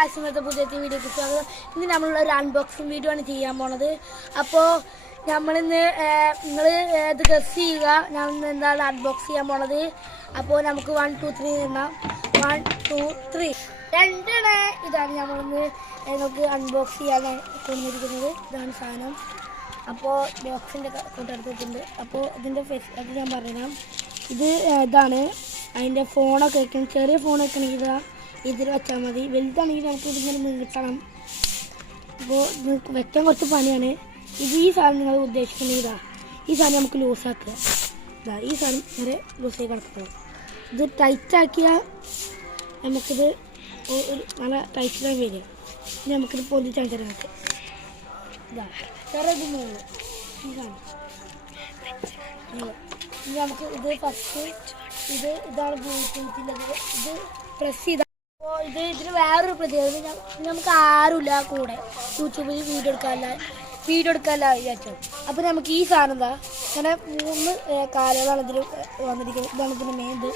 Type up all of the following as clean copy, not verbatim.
ഇന്നത്തെ പുതിയ വീഡിയോക്ക് സ്വാഗതം. ഇന്ന് നമ്മളൊരു അൺബോക്സിങ് വീഡിയോ ആണ് ചെയ്യാൻ പോണത്. അപ്പോൾ നമ്മളിന്ന് നിങ്ങൾ ഇത് ഗസ് ചെയ്യുക ഞാൻ എന്താണ് അൺബോക്സ് ചെയ്യാൻ പോണത്. അപ്പോൾ നമുക്ക് 1 2 3 എണ്ണാം. 1 2 3 രണ്ടാണ്. ഇതാണ് നമ്മളിന്ന് നമുക്ക് അൺബോക്സ് ചെയ്യാൻ കൊണ്ടിരിക്കുന്നത്. ഇതാണ് സാധനം. അപ്പോൾ ബോക്സിൻ്റെ കൂട്ടെടുത്തിട്ടുണ്ട്. അപ്പോൾ ഇതിൻ്റെ അത് ഞാൻ പറഞ്ഞുതരാം. ഇത് ഇതാണ് അതിൻ്റെ ഫോണൊക്കെ വയ്ക്കണം. ചെറിയ ഫോണൊക്കെ ആണെങ്കിൽ ഇതിൽ വെച്ചാൽ മതി. വലുതാണെങ്കിൽ നമുക്ക് ഇതിങ്ങനെ നീട്ടണം. അപ്പോൾ നിങ്ങൾക്ക് വെക്കാൻ കുറച്ച് പണിയാണ്. ഇത് ഈ സാധനം നിങ്ങൾ ഉദ്ദേശിക്കുന്നത് ഈ സാധനം നമുക്ക് ലൂസാക്കുക. ഈ സാധനം വരെ ലൂസായി കിടക്കുക. ഇത് ടൈറ്റാക്കിയാൽ നമുക്കിത് ഒരു നല്ല ടൈറ്റിലാണ് വരിക. ഇനി നമുക്കിത് പൊന്തിച്ചാൽ തരാം. നമുക്ക് വേറെ ഇത് മൂന്ന് ഇതാണ്. ഇനി നമുക്ക് ഇത് ഫസ്റ്റ് ഇതാണ് ബ്ലൂടൂത്തിൻ്റെത്. ഇത് പ്രസ് ചെയ്താൽ അപ്പോൾ ഇതിന് വേറൊരു പ്രത്യേകത നമുക്ക് ആരുമില്ല കൂടെ യൂട്യൂബിൽ വീഡിയോ എടുക്കാനല്ല വിചാരിച്ചത്. അപ്പോൾ നമുക്ക് ഈ സാധനം ഇങ്ങനെ 3 കാലുകളാണ് ഇതിൽ വന്നിരിക്കുന്നത്. ഇതാണ് ഇതിൻ്റെ മെയിൻ ഇത്.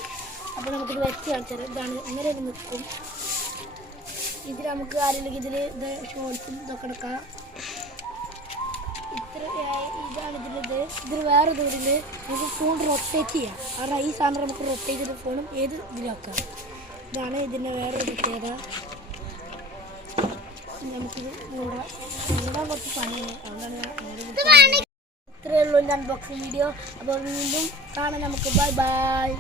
അപ്പോൾ നമുക്കിത് വെച്ച് കാണിച്ചത് ഇതാണ്. ഇങ്ങനെ നിൽക്കും. ഇതിൽ നമുക്ക് ആരെങ്കിലും ഇതിൽ ഇത് ഷോർട്സും ഇതൊക്കെ എടുക്കാം. ഇതാണ് ഇതിൽ വേറെ ഇതിൽ നമുക്ക് ഫോൺ റൊട്ടേറ്റ് ചെയ്യാം. കാരണം ഈ സാധനം നമുക്ക് റൊട്ടേറ്റ് ചെയ്ത ഫോണും ഏത് ഇതിലാക്കാം. ഇതാണ് ഇതിൻ്റെ വേറൊരു പ്രത്യേകത. നമുക്കിത് മൂടാൻ കുറച്ച് പണിയാണ്. അതുകൊണ്ടാണ് ഇത്രയേ ഉള്ളൂ എൻ്റെ അൺബോക്സിങ് വീഡിയോ. അപ്പോൾ വീണ്ടും കാണാം നമുക്ക്. Bye bye.